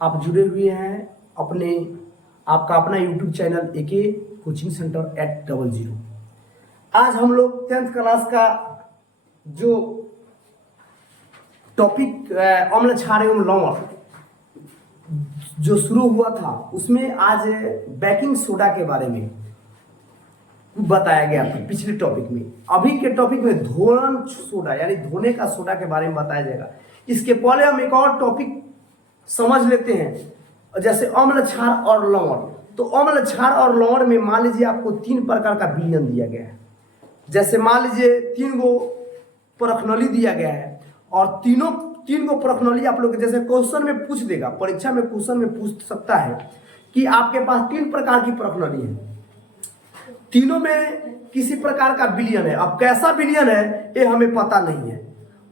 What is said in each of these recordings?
आप जुड़े हुए हैं अपने आपका अपना YouTube channel AK coaching centre 800। आज हम लोग 10th क्लास का जो टॉपिक अम्ल क्षार एवं लवण जो शुरू हुआ था उसमें आज बेकिंग सोडा के बारे में बताया गया था पिछले टॉपिक में। अभी के टॉपिक में धोने सोडा यानी धोने का सोडा के बारे में बताया जाएगा। इसके पहले हम एक और टॉपिक समझ लेते हैं, जैसे अम्ल क्षार और लवण। तो अम्ल क्षार और लवण में मान लीजिए आपको 3 प्रकार का विलयन दिया गया है। जैसे मान लीजिए 3 गो परखनली दिया गया है और तीन गो परखनली आप लोग जैसे क्वेश्चन में पूछ देगा, परीक्षा में क्वेश्चन में पूछ सकता है कि आपके पास 3 प्रकार की परखनली है, तीनों में किसी प्रकार का विलयन है। अब कैसा विलयन है ये हमें पता नहीं है।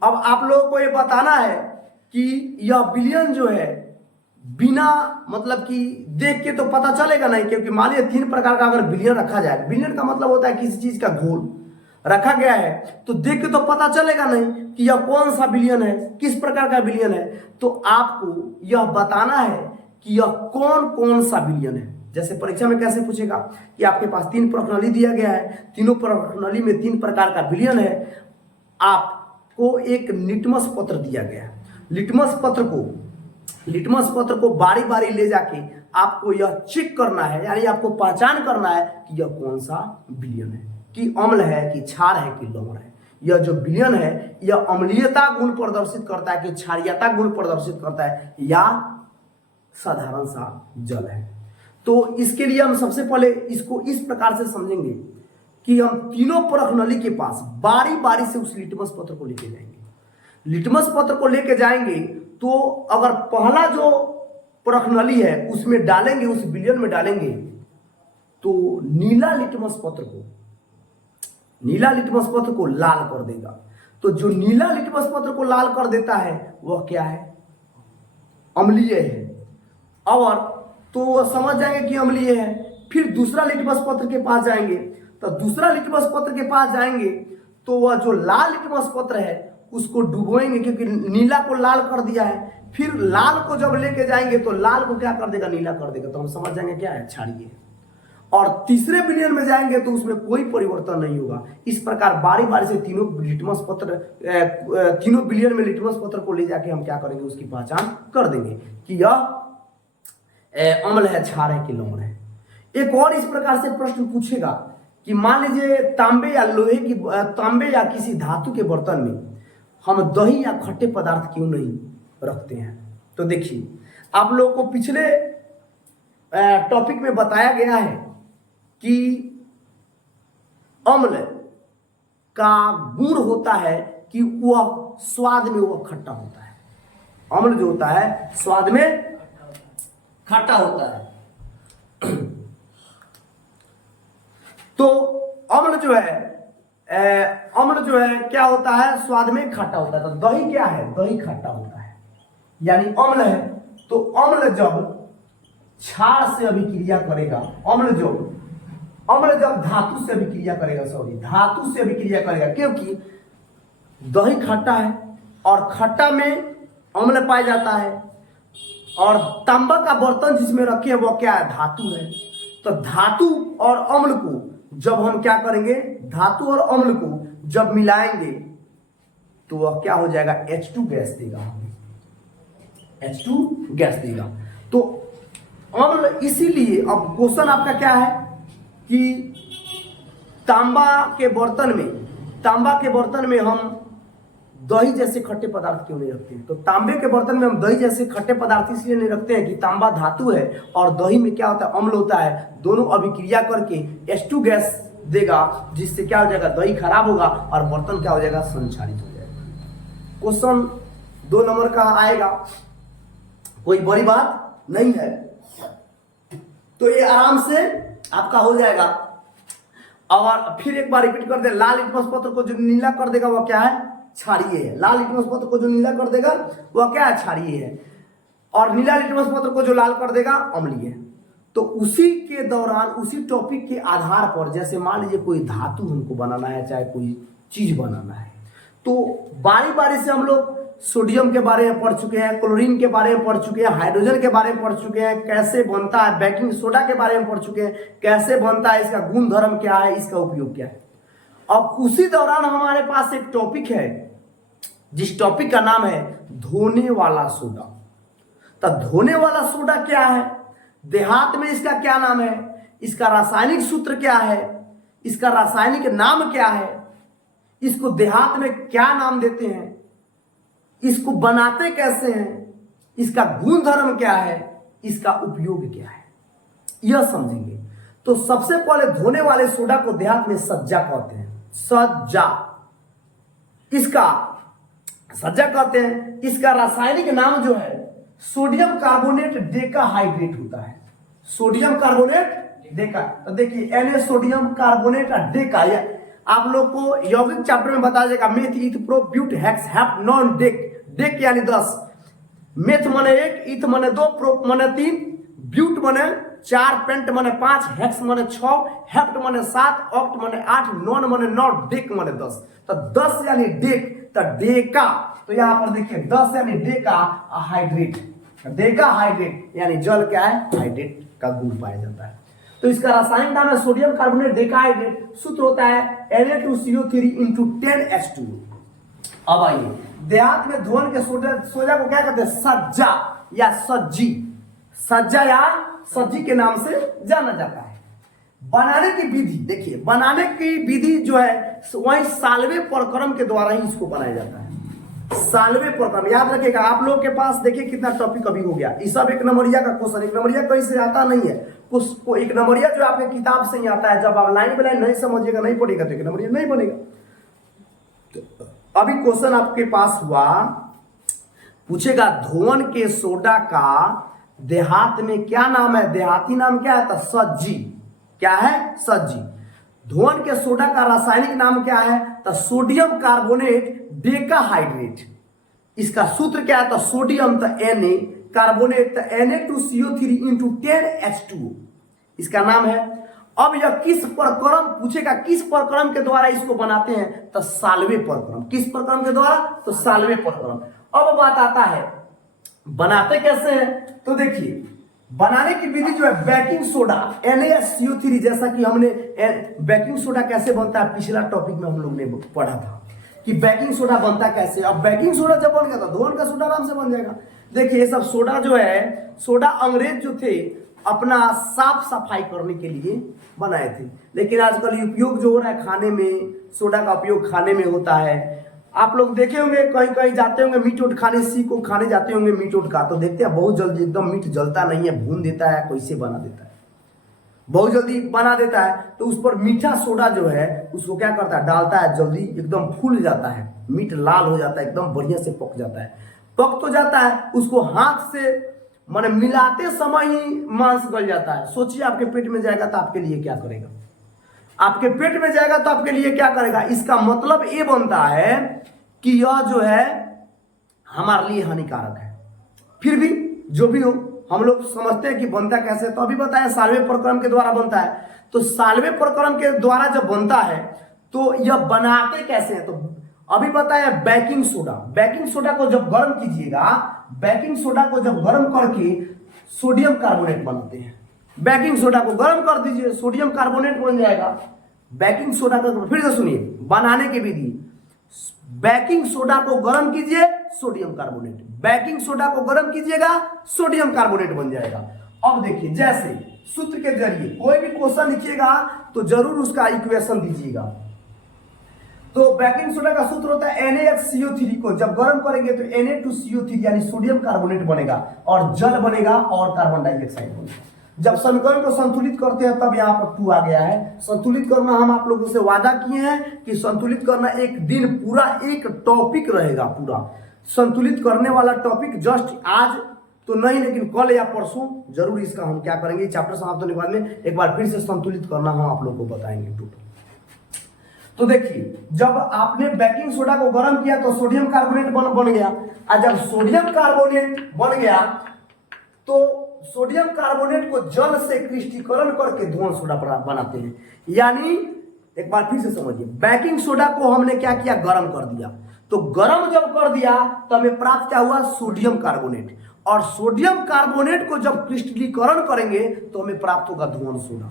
अब आप लोगों को ये बताना है कि यह विलयन जो है बिना मतलब कि देख के तो पता चलेगा नहीं, क्योंकि मान लीजिए 3 प्रकार का अगर विलयन रखा जाए, विलयन का मतलब होता है किसी चीज का घोल रखा गया है तो देख के तो पता चलेगा नहीं कि यह कौन सा विलयन है, किस प्रकार का विलयन है। तो आपको यह बताना है कि यह कौन कौन सा विलयन है। जैसे परीक्षा में कैसे पूछेगा कि आपके पास 3 प्रश्नावली दिया गया है, तीनों प्रश्नावली में 3 प्रकार का विलयन है। आपको एक लिटमस पत्र दिया गया है, लिटमस पत्र को बारी बारी ले जाके आपको यह चेक करना है, यानी आपको पहचान करना है कि यह कौन सा विलयन है, कि अम्ल है कि क्षार है कि लवण है। यह जो विलयन है यह अम्लीयता गुण प्रदर्शित करता है कि क्षारीयता गुण प्रदर्शित करता है या साधारण सा जल है। तो इसके लिए हम सबसे पहले इसको इस प्रकार से समझेंगे कि हम तीनों परखनली के पास बारी बारी से उस लिटमस पत्र को लेके जाएंगे। लिटमस पत्र को लेके जाएंगे तो अगर पहला जो परखनली है उसमें डालेंगे, उस विलयन में डालेंगे, तो नीला लिटमस पत्र को लाल कर देगा। तो जो नीला लिटमस पत्र को लाल कर देता है वह क्या है? अम्लीय है। और तो वह समझ जाएंगे कि अम्लीय है। फिर दूसरा लिटमस पत्र के पास जाएंगे, तो दूसरा लिटमस पत्र के पास जाएंगे तो वह जो लाल लिटमस पत्र है उसको डुबोएंगे, क्योंकि नीला को लाल कर दिया है। फिर लाल को जब लेके जाएंगे तो लाल को क्या कर देगा? नीला कर देगा। तो हम समझ जाएंगे क्या है? क्षारीय। और तीसरे विलयन में जाएंगे तो उसमें कोई परिवर्तन नहीं होगा। इस प्रकार बारी बारी से तीनों विलयन में लिटमस पत्र को ले जाके हम क्या करेंगे? उसकी पहचान कर देंगे कि यह अम्ल है, क्षार है कि लवण है। एक और इस प्रकार से प्रश्न पूछेगा कि मान लीजिए तांबे या किसी धातु के बर्तन में हम दही या खट्टे पदार्थ क्यों नहीं रखते हैं। तो देखिए, आप लोगों को पिछले टॉपिक में बताया गया है कि अम्ल का गुण होता है कि वह स्वाद में वह खट्टा होता है। अम्ल जो होता है स्वाद में खट्टा होता है। तो अम्ल जो है क्या होता है? स्वाद में खट्टा होता है। तो दही क्या है? दही खट्टा होता है, यानी अम्ल है। तो अम्ल जब क्षार से अभिक्रिया करेगा, अम्ल जब धातु से अभिक्रिया करेगा, क्योंकि दही खट्टा है और खट्टा में अम्ल पाया जाता है। और तांबा का बर्तन जिसमें रखे हैं वो क्या है? धातु है। तो धातु और अम्ल को जब हम क्या करेंगे? धातु और अम्ल को जब मिलाएंगे तो वह क्या हो जाएगा? H2 गैस देगा, H2 गैस देगा। तो अम्ल, इसीलिए अब क्वेश्चन आपका क्या है कि तांबा के बर्तन में हम दही जैसे खट्टे पदार्थ क्यों नहीं रखते हैं? तो तांबे के बर्तन में हम दही जैसे खट्टे पदार्थ इसलिए नहीं रखते हैं कि तांबा धातु है और दही में क्या होता है? अम्ल होता है। दोनों अभिक्रिया करके H2 गैस देगा, जिससे क्या हो जाएगा? दही खराब होगा और बर्तन क्या हो जाएगा? संक्षारित हो जाएगा। क्वेश्चन 2 नंबर का आएगा, कोई बड़ी बात नहीं है। तो ये आराम से आपका हो जाएगा। और फिर एक बार रिपीट कर दे, लाल लिटमस पत्र को जो नीला कर देगा वह क्या है? क्षारीय है। लाल लिटमस पत्र को जो नीला कर देगा वह क्या है? क्षारीय है। और नीला लिटमस पत्र को जो लाल कर देगा अम्लीय है। तो उसी के दौरान, उसी टॉपिक के आधार पर, जैसे मान लीजिए कोई धातु हमको बनाना है, चाहे कोई चीज बनाना है, तो बारी बारी से हम लोग सोडियम के बारे में पढ़ चुके हैं, क्लोरीन के बारे में पढ़ चुके हैं, हाइड्रोजन के बारे में पढ़ चुके हैं, कैसे बनता है बेकिंग सोडा के बारे में पढ़ चुके हैं, कैसे बनता है, इसका गुण धर्म क्या है, इसका उपयोग क्या है। अब उसी दौरान हमारे पास एक टॉपिक है जिस टॉपिक का नाम है धोने वाला सोडा। तो धोने वाला सोडा क्या है, देहात में इसका क्या नाम है, इसका रासायनिक सूत्र क्या है, इसका रासायनिक नाम क्या है, इसको देहात में क्या नाम देते हैं, इसको बनाते कैसे हैं, इसका गुण धर्म क्या है, इसका उपयोग क्या है, यह समझेंगे। तो सबसे पहले धोने वाले सोडा को देहात में सज्जा कहते हैं। सज्जा, इसका सज्जा कहते हैं। इसका रासायनिक नाम जो है सोडियम कार्बोनेट डेकाहाइड्रेट होता है। सोडियम कार्बोनेट डेका, तो देखिए Na सोडियम कार्बोनेट डेका, आप लोग को यौगिक चैप्टर में बताया जाएगा। Meth eth prop but hex hep non dec, dec यानी 10, मेथ मने 1, ईथ मने 2, प्रो मने 3, ब्यूट मने 4, पेंट मने 5, हेक्स मने 6, हेप्ट मने 7, ऑक्ट मने 8, नॉन मने 9, डेक मने 10। तो 10 यानी डेक, तो डेका, तो यहां पर देखिए 10 यानी डेका हाइड्रेट, डेका हाइड्रेट यानी जल क्या है, हाइड्रेट का गुण पाया जाता है। तो इसका रासायनिक नाम है सोडियम कार्बोनेट डेकाहाइड्रेट। सूत्र होता है Na2CO3 × 10H2। अब आइए, देहात में धोन के सोडा को क्या कहते हैं, सज्जा या सज्जी, सज्जा या सज्जी के नाम से जाना जाता है। बनाने की विधि देखिए, बनाने की विधि जो है वही साल्वे प्रक्रम के द्वारा ही इसको बनाया जाता है। साल्वे प्रक्रम याद रखिएगा। आप लोग के पास देखिए कितना टॉपिक अभी हो गया। ये सब एक नंबरिया का क्वेश्चन, एक नंबरिया कहीं से आता नहीं है, कुछ एक नंबरिया जो आपके किताब से ही आता है। जब आप लाइन बाय लाइन नहीं समझिएगा, नहीं पढ़ेगा तो एक नंबरिया नहीं बनेगा। अभी क्वेश्चन आपके पास हुआ, पूछेगा धोवन के सोडा का देहात में क्या नाम है, देहाती नाम क्या है, तो सज्जी। क्या है, सज्जी। धोवन के सोडा का रासायनिक नाम क्या है, तो सोडियम कार्बोनेट डेकाहाइड्रेट। इसका सूत्र क्या है, तो सोडियम तो Na, कार्बोनेट तो Na2CO3 × 10H2 इसका नाम है। अब यह किस प्रक्रम, पूछेगा किस प्रक्रम के द्वारा इसको बनाते हैं, तो साल्वे प्रक्रम। किस प्रक्रम के द्वारा, तो साल्वे प्रक्रम। अब बात आता है बनाते कैसे हैं, तो देखिए बनाने की विधि जो है बेकिंग सोडा NaCO3, जैसा कि हमने बेकिंग सोडा कैसे बनता है पिछला टॉपिक में हम लोग ने पढ़ा था कि बेकिंग सोडा बनता कैसे। अब बेकिंग सोडा जब बन गया तो धोवन का सोडा आराम से बन जाएगा। देखिए ये सब सोडा जो है, सोडा अंग्रेज जो थे अपना साफ सफाई करने के लिए बनाए थे, लेकिन आजकल उपयोग जो हो रहा है खाने में, सोडा का उपयोग खाने में होता है। आप लोग देखे होंगे कहीं कहीं जाते होंगे मीट उट खाने, सी को खाने जाते होंगे मीट उट का, तो देखते हैं बहुत जल्दी एकदम मीट जलता नहीं है, भून देता है, कैसे बना देता है, बहुत जल्दी बना देता है। तो उस पर मीठा सोडा जो है उसको क्या करता है, डालता है, जल्दी एकदम फूल जाता है, मीट लाल हो जाता है, एकदम बढ़िया से पक जाता है। पक तो जाता है, उसको हाथ से माने मिलाते समय ही मांस गल जाता है। सोचिए आपके पेट में जाएगा तो आपके लिए क्या करेगा, आपके पेट में जाएगा तो आपके लिए क्या करेगा। इसका मतलब ये बनता है कि यह जो है हमारे लिए हानिकारक है। फिर भी जो भी हो, हम लोग समझते हैं कि बनता कैसे, तो अभी बताया साल्वे प्रक्रम के द्वारा बनता है। तो साल्वे प्रक्रम के द्वारा जब बनता है तो यह बनाते कैसे हैं, तो अभी बताया बेकिंग सोडा। बेकिंग सोडा को जब गर्म कीजिएगा, बेकिंग सोडा को जब गर्म करके सोडियम कार्बोनेट बनाते हैं। बेकिंग सोडा को गर्म कर दीजिए, सोडियम कार्बोनेट बन जाएगा। बेकिंग सोडा को फिर से सुनिए, बनाने की विधि, बेकिंग सोडा को गर्म कीजिए, सोडियम कार्बोनेट, बेकिंग सोडा को गर्म कीजिएगा, सोडियम कार्बोनेट बन जाएगा। अब देखिए जैसे सूत्र के जरिए कोई भी क्वेश्चन लिखिएगा तो जरूर उसका इक्वेशन दीजिएगा। तो बेकिंग सोडा का सूत्र होता है NaCO3 को जब गर्म करेंगे तो Na2CO3 यानी सोडियम कार्बोनेट बनेगा और जल बनेगा और कार्बन डाइऑक्साइड बनेगा। जब समीकरण को संतुलित करते हैं तब यहाँ पर 2 आ गया है। संतुलित करना हम आप लोगों से वादा किए हैं कि संतुलित करना एक दिन पूरा एक टॉपिक रहेगा, पूरा संतुलित करने वाला टॉपिक। जस्ट आज तो नहीं, लेकिन कल या परसों जरूर इसका हम क्या करेंगे, चैप्टर समाप्त होने के बाद में एक बार फिर से संतुलित करना हम आप लोग को बताएंगे टोटल। तो देखिए जब आपने बेकिंग सोडा को गर्म किया तो सोडियम कार्बोनेट बन गया, और जब सोडियम कार्बोनेट बन गया तो सोडियम कार्बोनेट को जल से क्रिस्टलीकरण करके धोवन सोडा बनाते हैं। यानी एक बार फिर से समझिए, बेकिंग सोडा को हमने क्या किया, गर्म कर दिया, तो गर्म जब कर दिया तो हमें प्राप्त क्या हुआ, सोडियम कार्बोनेट। और सोडियम कार्बोनेट को जब क्रिस्टलीकरण करेंगे तो हमें प्राप्त होगा धुआं सोडा।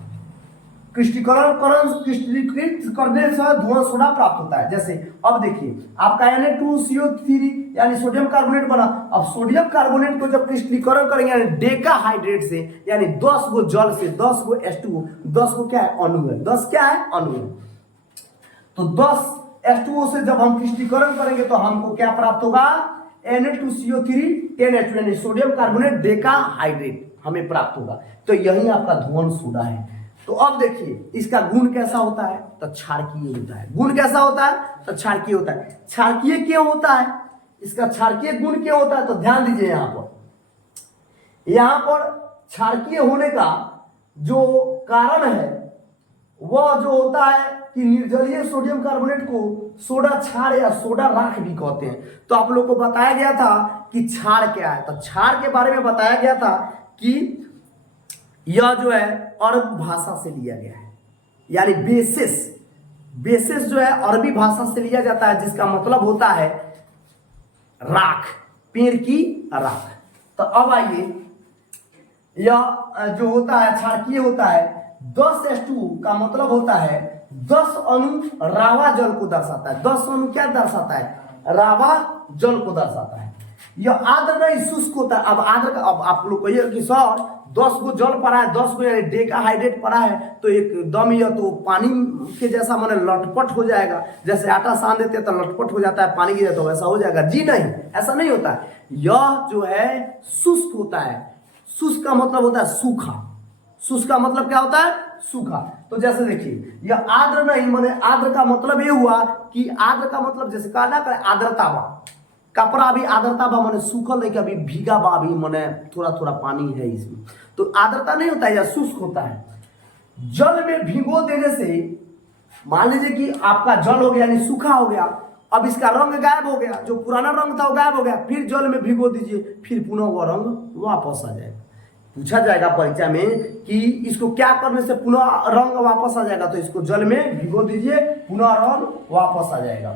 क्रिस्टलीकृत करने से धुआं सोडा प्राप्त होता है। जैसे अब देखिए आपका Na2CO3 यानी सोडियम कार्बोनेट बना। अब सोडियम कार्बोनेट को जब क्रिस्टलीकरण करेंगे यानी डेकाहाइड्रेट से, यानी 10 गो जल से 10 गो H2O, 10 गो क्या है, अणु है, 10 क्या है, अणु है। तो 10 H2O से जब हम क्रिस्टलीकरण करेंगे तो हमको क्या प्राप्त होगा, Na2CO3 10H2 यानी सोडियम कार्बोनेट डेकाहाइड्रेट हमें प्राप्त होगा। तो यही आपका धुआं सोडा है। तो अब देखिए इसका गुण कैसा होता है, तो क्षारकीय होता है। गुण कैसा होता है, तो क्षारकीय होता है। क्षारकीय क्यों होता है, इसका क्षारकीय गुण क्यों होता है, तो ध्यान दीजिए यहां पर क्षारकीय होने का जो कारण है वह जो होता है कि निर्जलीय सोडियम कार्बोनेट को सोडा क्षार या सोडा राख भी कहते हैं। तो आप लोग को बताया गया था कि क्षार क्या है, तो क्षार के बारे में बताया गया था कि यह जो है अरब भाषा से लिया गया है, यानी बेसिस जो है अरबी भाषा से लिया जाता है, जिसका मतलब होता है राख, पेड़ की राख। तो अब आइए यह जो होता है क्षारकीय होता है 10H2 का मतलब होता है 10 अणु रावा जल को दर्शाता है। 10 अणु क्या दर्शाता है, रावा जल को दर्शाता है। यह आर्द्र नहीं शुष्क होता है। अब आर्द्र का, अब आप लोग कहिए कि सर 10 को जल पड़ा है, 10 को यानी डेकाहाइड्रेट पड़ा है, तो एकदम यह तो पानी के जैसा माने लटपट हो जाएगा। जैसे आटा सान देते हैं तो लटपट हो जाता है, पानी की तो वैसा हो जाएगा। जी नहीं, ऐसा नहीं होता है। यह जो है शुष्क होता है। शुष्क का मतलब होता है सूखा। शुष्क का मतलब क्या होता है, सूखा। तो जैसे देखिए यह आर्द्र नहीं, माने आर्द्र का मतलब ये हुआ कि आर्द्र का मतलब जैसे कहा ना करे आर्द्रता बा, कपड़ा भी आर्द्रता बा माने सूखल नहीं, कभी भीगा बा भी माने थोड़ा थोड़ा पानी है इसमें, तो आर्द्रता नहीं होता है, यह शुष्क होता है। जल में भिगो देने से मान लीजिए कि आपका जल हो गया यानी सूखा हो गया, अब इसका रंग गायब हो गया, जो पुराना रंग था वो गायब हो गया, फिर जल में भिगो दीजिए, फिर पुनः वह रंग वापस आ जाएगा। पूछा जाएगा परीक्षा में कि इसको क्या करने से पुनः रंग वापस आ जाएगा, तो इसको जल में भिगो दीजिए, पुनः रंग वापस आ जाएगा।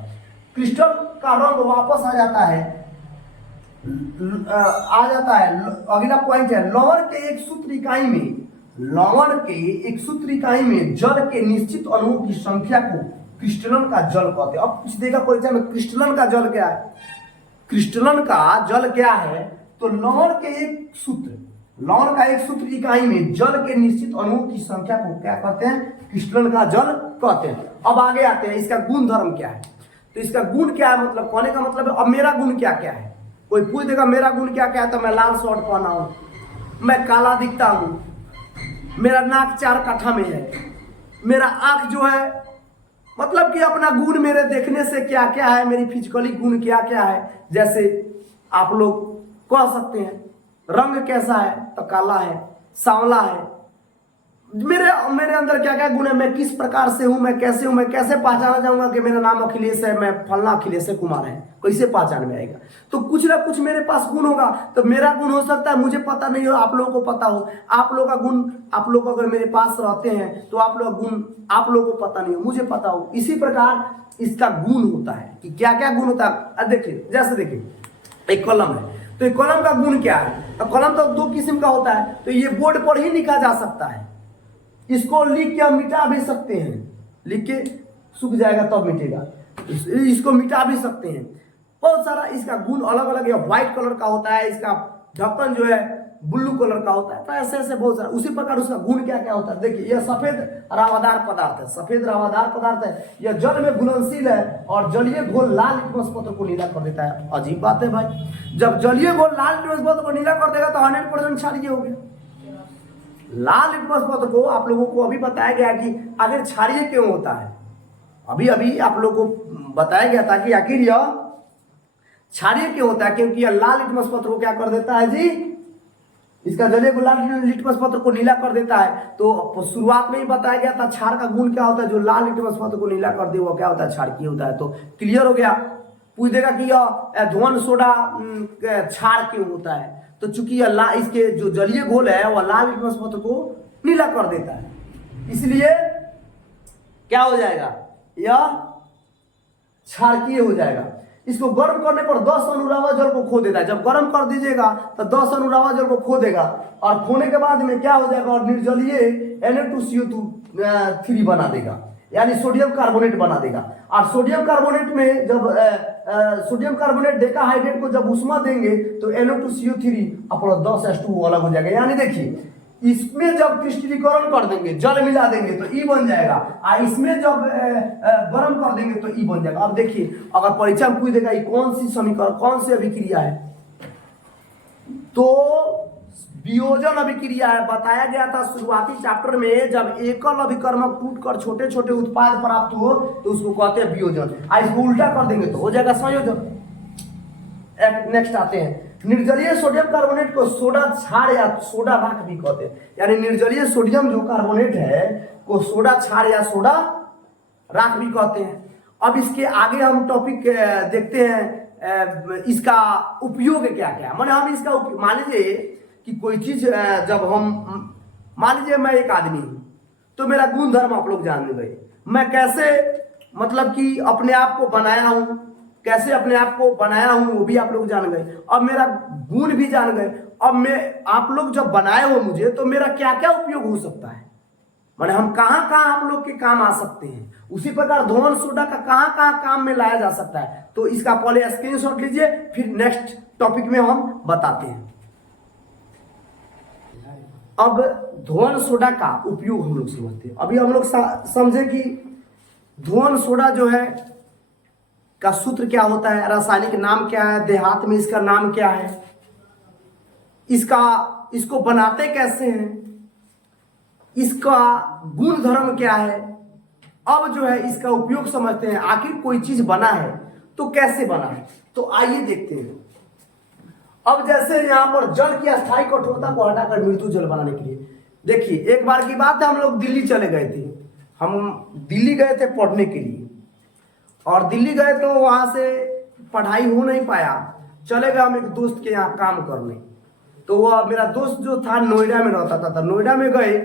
क्रिस्टल का रंग वापस आ जाता है। अगला पॉइंट है लवण के एक सूत्र इकाई में जल के निश्चित अणुओं की संख्या को क्रिस्टलन का जल कहते हैं। अब पूछ देगा परीक्षा में क्रिस्टलन का जल क्या है, क्रिस्टलन का जल क्या है, तो लवण का एक सूत्र इकाई में जल के निश्चित अणुओं की संख्या को क्या कहते हैं, क्रिस्टलन का जल कहते हैं। अब आगे आते हैं इसका गुण धर्म क्या है। तो इसका गुण क्या है, मतलब कहने का मतलब है अब मेरा गुण क्या क्या है। कोई पूछ देगा मेरा गुण क्या क्या है, तो मैं लाल शर्ट पहना हूं, मैं काला दिखता हूं, मेरा नाक 4 काठा में है, मेरा आंख जो है, मतलब कि अपना गुण मेरे देखने से क्या क्या है, मेरी फिजिकली गुण क्या क्या है। जैसे आप लोग कह सकते हैं रंग कैसा है, तो काला है, सांवला है, मेरे अंदर क्या क्या गुण है, मैं किस प्रकार से हूं, मैं कैसे हूं, मैं कैसे पहचाना जाऊंगा कि मेरा नाम अखिलेश है, मैं फलना अखिलेश कुमार है, कैसे पहचान में आएगा। तो कुछ ना कुछ मेरे पास गुण होगा। तो मेरा गुण हो सकता है मुझे पता नहीं हो, आप लोगों को पता हो। आप लोगों का गुण, आप लोग अगर मेरे पास रहते हैं तो आप लोग गुण आप लोगों को पता नहीं हो, मुझे पता हो। इसी प्रकार इसका गुण होता है कि क्या क्या गुण होता है। देखिए जैसे देखिए एक कलम है, तो एक कलम का गुण क्या है, तो कलम तो 2 किस्म का होता है। तो ये बोर्ड पर ही लिखा जा सकता है, इसको लिख के हम मिटा भी सकते हैं, लिख के सूख जाएगा तब मिटेगा, इसको मिटा भी सकते हैं। बहुत सारा इसका गुण अलग अलग है। व्हाइट कलर का होता है, इसका ढक्कन जो है ब्लू कलर का होता है। तो ऐसे ऐसे बहुत सारा, उसी प्रकार उसका गुण क्या क्या होता है। देखिए यह सफेद रावादार पदार्थ है, सफेद रावादार पदार्थ है, यह जल में घुलनशील है और जलीय घोल लाल लिटमस पत्र को नीला कर देता है। अजीब बात है भाई, जब जलीय घोल लाल लिटमस पत्र को नीला कर देगा तो 100% क्षारीय हो गया। लाल लिटमस पत्र को आप लोगों को अभी बताया गया कि आखिर क्षारीय क्यों होता है। अभी आप लोगों को बताया गया था कि आखिर यह क्षारीय क्यों होता है, क्योंकि यह लाल लिटमस पत्र को क्या कर देता है जी, इसका जलीय लाल लिटमस पत्र को नीला कर देता है। तो शुरुआत में ही बताया गया था क्षार का गुण क्या होता है, जो लाल लिटमस पत्र को नीला कर दे वो क्या होता है, क्षारकीय होता है। तो क्लियर हो गया। पूछ देगा कि यह धुआं सोडा क्षार क्यों होता है, तो चूंकि यह इसके जो जलीय घोल है वह लाल लिटमस पत्र को नीला कर देता है, इसलिए क्या हो जाएगा, यह क्षारकीय हो जाएगा। इसको गर्म करने पर 10 अनुरावा जल को खो देता है। जब गर्म कर दीजिएगा तो 10 अनुरावा जल को खो देगा और खोने के बाद में क्या हो जाएगा, और निर्जलीय Na2CO3 बना देगा, यानी सोडियम कार्बोनेट बना देगा। और सोडियम कार्बोनेट में जब सोडियम कार्बोनेट डेकाहाइड्रेट को जब उष्मा देंगे तो Na2CO3 अपना 10H2O अलग हो जाएगा। यानी देखिए इसमें जब क्रिस्टलीकरण कर देंगे, जल मिला देंगे तो ई बन जाएगा, और इसमें जब गर्म कर देंगे तो ई बन जाएगा। अब देखिए अगर परीक्षा में पूछ देगा ये कौन सी समीकरण, कौन सी अभिक्रिया है, तो वियोजन अभिक्रिया है। बताया गया था शुरुआती चैप्टर में, जब एकल अभिकर्मक टूटकर छोटे छोटे उत्पाद प्राप्त हो तो उसको कहते हैं वियोजन। इसको उल्टा कर देंगे तो हो जाएगा संयोजन। नेक्स्ट आते हैं, निर्जलीय सोडियम कार्बोनेट को सोडा क्षार या सोडा राख भी कहते हैं। यानी निर्जलीय सोडियम जो कार्बोनेट है को सोडा क्षार या सोडा राख भी कहते हैं। अब इसके आगे हम टॉपिक देखते हैं, इसका उपयोग क्या क्या है। माने हम इसका मान लीजिए कि कोई चीज जब हम, मान लीजिए मैं एक आदमी हूं तो मेरा गुण धर्म आप लोग जान गए, मैं कैसे मतलब कि अपने आप को बनाया हूं, कैसे अपने आप को बनाया हूं वो भी आप लोग जान गए। अब मेरा गुण भी जान गए। अब मैं, आप लोग जब बनाए हो मुझे तो मेरा क्या क्या उपयोग हो सकता है, माने हम कहां कहां आप लोग के काम आ सकते हैं। उसी प्रकार धोवन सोडा का कहां कहां काम में लाया जा सकता है। तो इसका पहले स्क्रीनशॉट लीजिए, फिर नेक्स्ट टॉपिक में हम बताते हैं। अब धोवन सोडा का उपयोग हम लोग समझते हैं। अभी हम लोग समझे कि धोवन सोडा जो है का सूत्र क्या होता है, रासायनिक नाम क्या है, देहात में इसका नाम क्या है, इसको बनाते कैसे हैं, इसका गुण धर्म क्या है। अब जो है इसका उपयोग समझते हैं। आखिर कोई चीज बना है तो कैसे बना है, तो आइए देखते हैं। अब जैसे यहाँ पर जल की अस्थायी कठोरता को हटाकर मृदु जल बनाने के लिए, देखिए एक बार की बात है, हम लोग दिल्ली चले गए थे। हम दिल्ली गए थे पढ़ने के लिए, और दिल्ली गए तो वहां से पढ़ाई हो नहीं पाया, चले गए हम एक दोस्त के यहाँ काम करने। तो वह मेरा दोस्त जो था नोएडा में रहता था, नोएडा में गए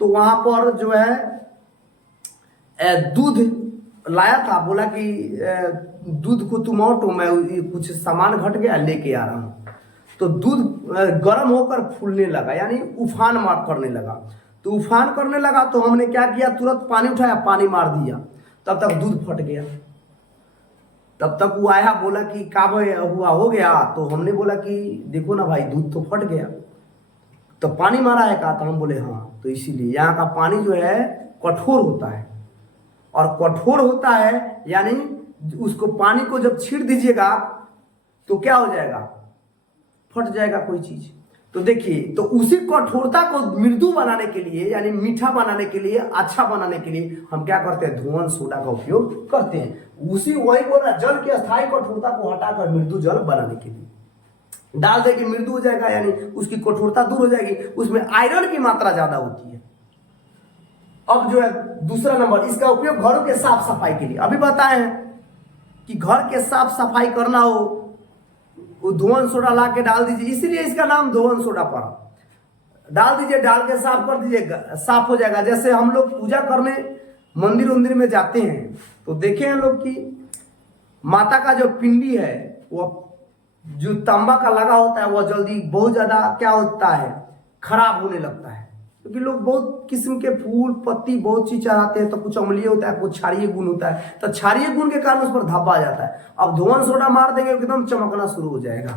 तो वहां पर जो है दूध लाया था, बोला कि दूध को तुम ऑटो, मैं कुछ सामान घट गया लेके आ रहा हूँ। तो दूध गर्म होकर फूलने लगा, यानी उफान मार करने लगा। तो उफान करने लगा तो हमने क्या किया, तुरंत पानी उठाया, पानी मार दिया, तब तक दूध फट गया। तब तक वो आया, बोला कि का हुआ, हो गया। तो हमने बोला कि देखो ना भाई दूध तो फट गया, तो पानी मारा है का, तो हम बोले हाँ। तो इसीलिए यहाँ का पानी जो है कठोर होता है, और कठोर होता है यानी उसको पानी को जब छीट दीजिएगा तो क्या हो जाएगा, फट जाएगा कोई चीज। तो देखिए, तो उसी कठोरता को मृदु बनाने के लिए, यानी मीठा बनाने के लिए, अच्छा बनाने के लिए हम क्या करते हैं, धोवन सोडा का उपयोग करते हैं। उसी वही बोला, जल की अस्थायी कठोरता को हटाकर मृदु जल बनाने के लिए डाल देगी, मृदु हो जाएगा, यानी उसकी कठोरता दूर हो जाएगी। उसमें आयरन की मात्रा ज्यादा होती है। अब जो है दूसरा नंबर, इसका उपयोग घरों के साफ सफाई के लिए। अभी बताए हैं कि घर के साफ सफाई करना हो, वो धोवन सोडा ला के डाल दीजिए, इसीलिए इसका नाम धोवन सोडा पड़ा। डाल दीजिए, डाल के साफ कर दीजिए, साफ हो जाएगा। जैसे हम लोग पूजा करने मंदिर उंदिर में जाते हैं तो देखे हैं लोग कि माता का जो पिंडी है, वो जो तांबा का लगा होता है, वह जल्दी बहुत ज्यादा क्या होता है, खराब होने लगता है। क्योंकि लोग बहुत किस्म के फूल पत्ती बहुत चीज चढ़ाते हैं, तो कुछ अम्लीय होता है, कुछ क्षारीय गुण होता है, तो क्षारीय गुण के कारण उस पर धब्बा आ जाता है। अब धोवन सोडा मार देंगे एकदम चमकना शुरू हो जाएगा।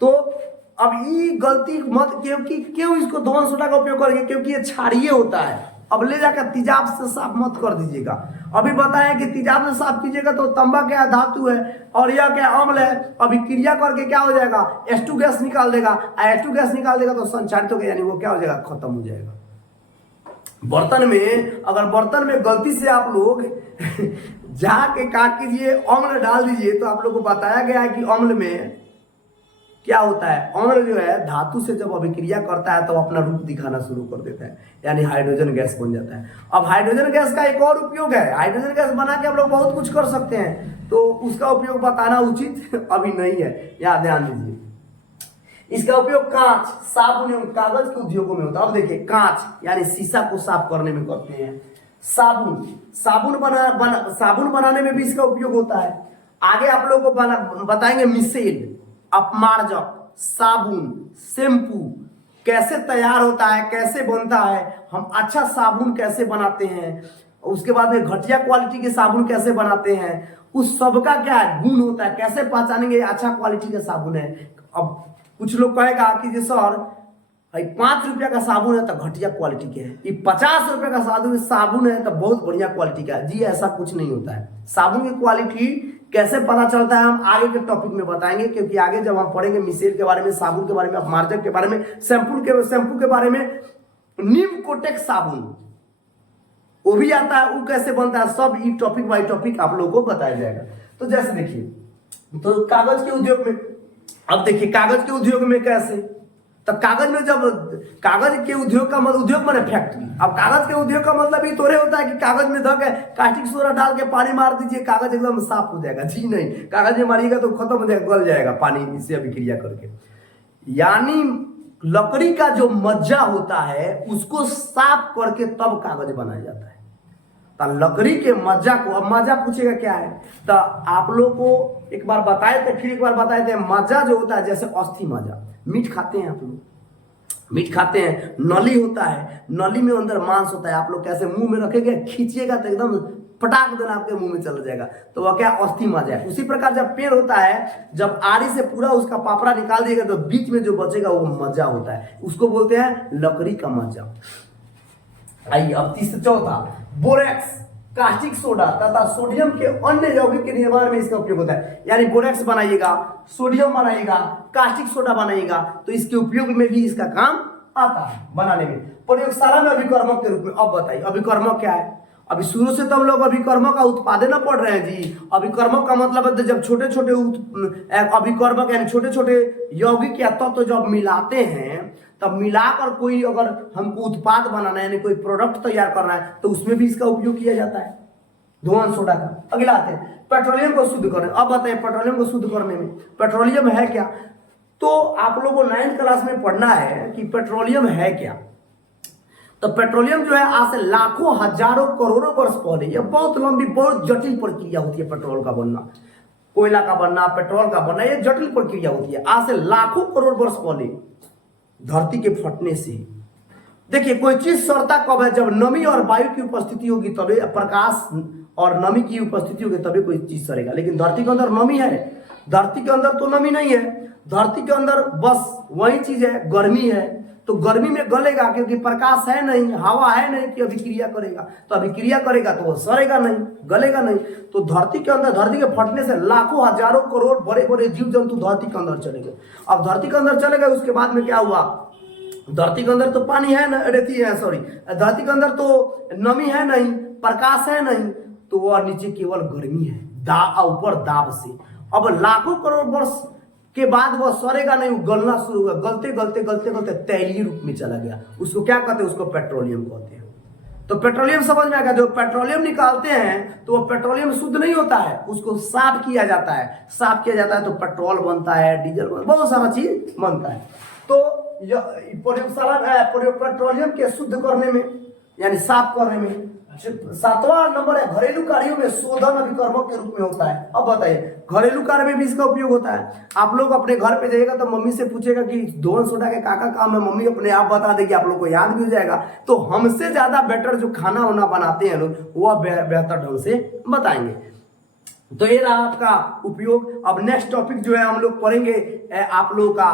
तो अब ये गलती मत, क्योंकि क्यों इसको धोवन सोडा का उपयोग करेंगे, क्योंकि ये क्षारीय होता है। अब ले जाकर तेजाब से साफ मत कर दीजिएगा। अभी बताया कि तेजाब से साफ कीजिएगा तो तांबा क्या धातु है और यह क्या अम्ल है, अभी क्रिया करके क्या हो जाएगा, H2 गैस निकाल देगा। H2 गैस निकाल देगा तो संचारित हो गया, यानी वो क्या हो जाएगा, खत्म हो जाएगा। बर्तन में, अगर बर्तन में गलती से आप लोग जाके क्या कीजिए, अम्ल डाल दीजिए, तो आप लोग को बताया गया है कि अम्ल में क्या होता है, अम्ल जो है धातु से जब अभिक्रिया करता है तो अपना रूप दिखाना शुरू कर देता है, यानी हाइड्रोजन गैस बन जाता है। अब हाइड्रोजन गैस का एक और उपयोग है, हाइड्रोजन गैस बना के हम लोग बहुत कुछ कर सकते हैं, तो उसका उपयोग बताना उचित अभी नहीं है, यहाँ ध्यान दीजिए। इसका उपयोग कांच, साबुन एवं कागज के उद्योगों में होता है। अब देखिए, कांच यानी शीशा को साफ करने में करते हैं, साबुन बनाने में भी इसका उपयोग होता है, आगे आप लोगों को बताएंगे मिसेल, अपमार्जक, साबुन, शैम्पू कैसे तैयार होता है, कैसे बनता है, हम अच्छा साबुन कैसे बनाते हैं, उसके बाद में घटिया क्वालिटी के साबुन कैसे बनाते हैं, उस सब का क्या गुण होता है, कैसे पहचानेंगे अच्छा क्वालिटी का साबुन है। अब कुछ लोग कहेगा कि जी सर 5 रुपया का साबुन है तो घटिया क्वालिटी के है, ये 50 रुपये का साबुन है तो बहुत बढ़िया क्वालिटी का है। जी ऐसा कुछ नहीं होता है। साबुन की क्वालिटी कैसे पता चलता है हम आगे के टॉपिक में बताएंगे, क्योंकि आगे जब हम पढ़ेंगे मिसेल के बारे में, साबुन के बारे में, अपमार्जक के बारे में, शैम्पू के बारे में, नीम कोटेक साबुन वो भी आता है, वो कैसे बनता है, सब ये टॉपिक बाई टॉपिक आप लोगों को बताया जाएगा। तो जैसे देखिए, तो कागज के उद्योग में, अब देखिए कागज के उद्योग में कैसे, तब कागज में जब कागज के उद्योग का मतलब उद्योग माने फैक्ट्री। अब कागज के उद्योग का मतलब ये थोड़े होता है कि कागज में धो के कास्टिक सोडा डाल के पानी मार दीजिए कागज एकदम साफ हो जाएगा। जी नहीं, कागज में मारिएगा तो खत्म हो जाएगा, गल जाएगा पानी से अभिक्रिया करके। यानी लकड़ी का जो मज्जा होता है उसको साफ करके तब कागज बनाया जाता है। तो लकड़ी के मज्जा को, अब मज्जा पूछेगा क्या है, तो आप लोग को एक बार बताए थे, फिर एक बार बताए थे। मज्जा जो होता है जैसे अस्थि मज्जा, मीट खाते हैं आप लोग, मीट खाते हैं, नली होता है, नली में अंदर मांस होता है, आप लोग कैसे मुंह में रखेंगे, खींचिएगा तो एकदम पटाख देना आपके मुंह में चला जाएगा, तो वह क्या अस्थि मज्जा है। उसी प्रकार जब पेड़ होता है, जब आरी से पूरा उसका पापड़ा निकाल दिएगा तो बीच में जो बचेगा वो मज्जा होता है, उसको बोलते हैं लकड़ी का मज्जा। आइए अब चौथा, बोरेक्स, कास्टिक सोडा तथा सोडियम के अन्य यौगिक के निर्माण में इसका उपयोग होता है। यानी बोरेक्स बनाइएगा, सोडियम बनाइएगा, कास्टिक सोडा बनाइएगा, तो इसके उपयोग में भी इसका काम आता है बनाने में। प्रयोगशाला में अभिकर्मक के रूप में। अब बताइए अभिकर्मक क्या है। अभी शुरू से तो हम लोग अभिकर्मक का उत्पादन पढ़ रहे हैं जी। अभिकर्मक का मतलब है जब छोटे छोटे अभिकर्मक यानी छोटे छोटे यौगिक या तत्व जब मिलाते हैं, तब मिलाकर कोई अगर हमको उत्पाद बनाना है यानी कोई प्रोडक्ट तैयार करना है तो उसमें भी इसका उपयोग किया जाता है, धुआं सोडा का। अगला आते हैं पेट्रोलियम को शुद्ध करने। अब बताइए पेट्रोलियम को शुद्ध करने में पेट्रोलियम है क्या। तो आप लोगों को 9th क्लास में पढ़ना है कि पेट्रोलियम है क्या। तो पेट्रोलियम जो है आज से लाखों हजारों करोड़ों वर्ष पहले, यह बहुत लंबी बहुत जटिल प्रक्रिया होती है पेट्रोल का बनना, कोयला का बनना, पेट्रोल का बनना, यह जटिल प्रक्रिया होती है। आज से लाखों करोड़ वर्ष पहले धरती के फटने से, देखिए कोई चीज सड़ता कब है, जब नमी और वायु की उपस्थिति होगी तभी, प्रकाश और नमी की उपस्थिति होगी तभी कोई चीज सड़ेगा। लेकिन धरती के अंदर नमी है, धरती के अंदर तो नमी नहीं है, धरती के अंदर बस वही चीज है गर्मी है, तो गर्मी में गलेगा क्योंकि प्रकाश है नहीं, हवा है नहीं कि अभिक्रिया करेगा, तो अभिक्रिया करेगा तो वो सड़ेगा नहीं, गलेगा नहीं। तो धरती के अंदर, धरती के फटने से लाखों हजारों करोड़ बड़े बड़े जीव जंतु धरती के अंदर चले गए। अब धरती के अंदर चले गए, उसके बाद में क्या हुआ, धरती के अंदर तो पानी है ना, रेती है, सॉरी, धरती के अंदर तो नमी है नहीं, प्रकाश है नहीं, तो वह नीचे केवल गर्मी है, ऊपर दाब से। अब लाखों करोड़ वर्ष के बाद वह सड़ेगा नहीं, वो गलना शुरू हुआ, गलते गलते गलते गलते तैलीय रूप में चला गया। उसको क्या कहते हैं, उसको पेट्रोलियम कहते हैं। तो पेट्रोलियम समझ में आ गया। जो पेट्रोलियम निकालते हैं तो वो पेट्रोलियम शुद्ध नहीं होता है, उसको साफ किया जाता है, साफ किया जाता है तो पेट्रोल बनता है, डीजल बनता है, बहुत सारा चीज बनता है। तो प्रयोगशाला पेट्रोलियम के शुद्ध करने में यानी साफ करने में 7वां नंबर है घरेलू कार्यों में शोधन अभिकर्मक के रूप में होता है। अब बताइए घरेलू कार्य में भी इसका उपयोग होता है। आप लोग अपने घर पे जाइएगा तो मम्मी से पूछेगा कि धुआं सोडा के काका काम है, मम्मी अपने आप बता देगी, आप लोग को याद भी हो जाएगा। तो हमसे ज्यादा बेटर जो खाना वाना बनाते हैं लोग, वह बेहतर ढंग से बताएंगे। तो ये रहा आपका उपयोग। अब नेक्स्ट टॉपिक जो है हम लोग पढ़ेंगे आप लोगों का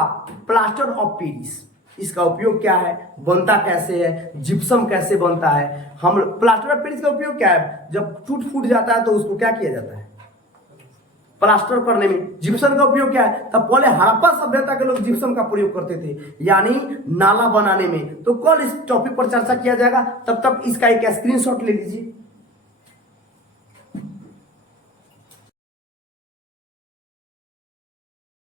प्लास्टर ऑफ पेरिस। इसका उपयोग क्या है, बनता कैसे है, जिप्सम कैसे बनता है। हम प्लास्टर ऑफ पेरिस का उपयोग क्या है, जब टूट फूट जाता है तो उसको क्या किया जाता है, प्लास्टर करने में। जिप्सम का उपयोग क्या है, तब पहले हड़प्पा सभ्यता के लोग जिप्सम का प्रयोग करते थे, यानी नाला बनाने में। तो कल इस टॉपिक पर चर्चा किया जाएगा, तब तक इसका एक स्क्रीनशॉट ले लीजिए।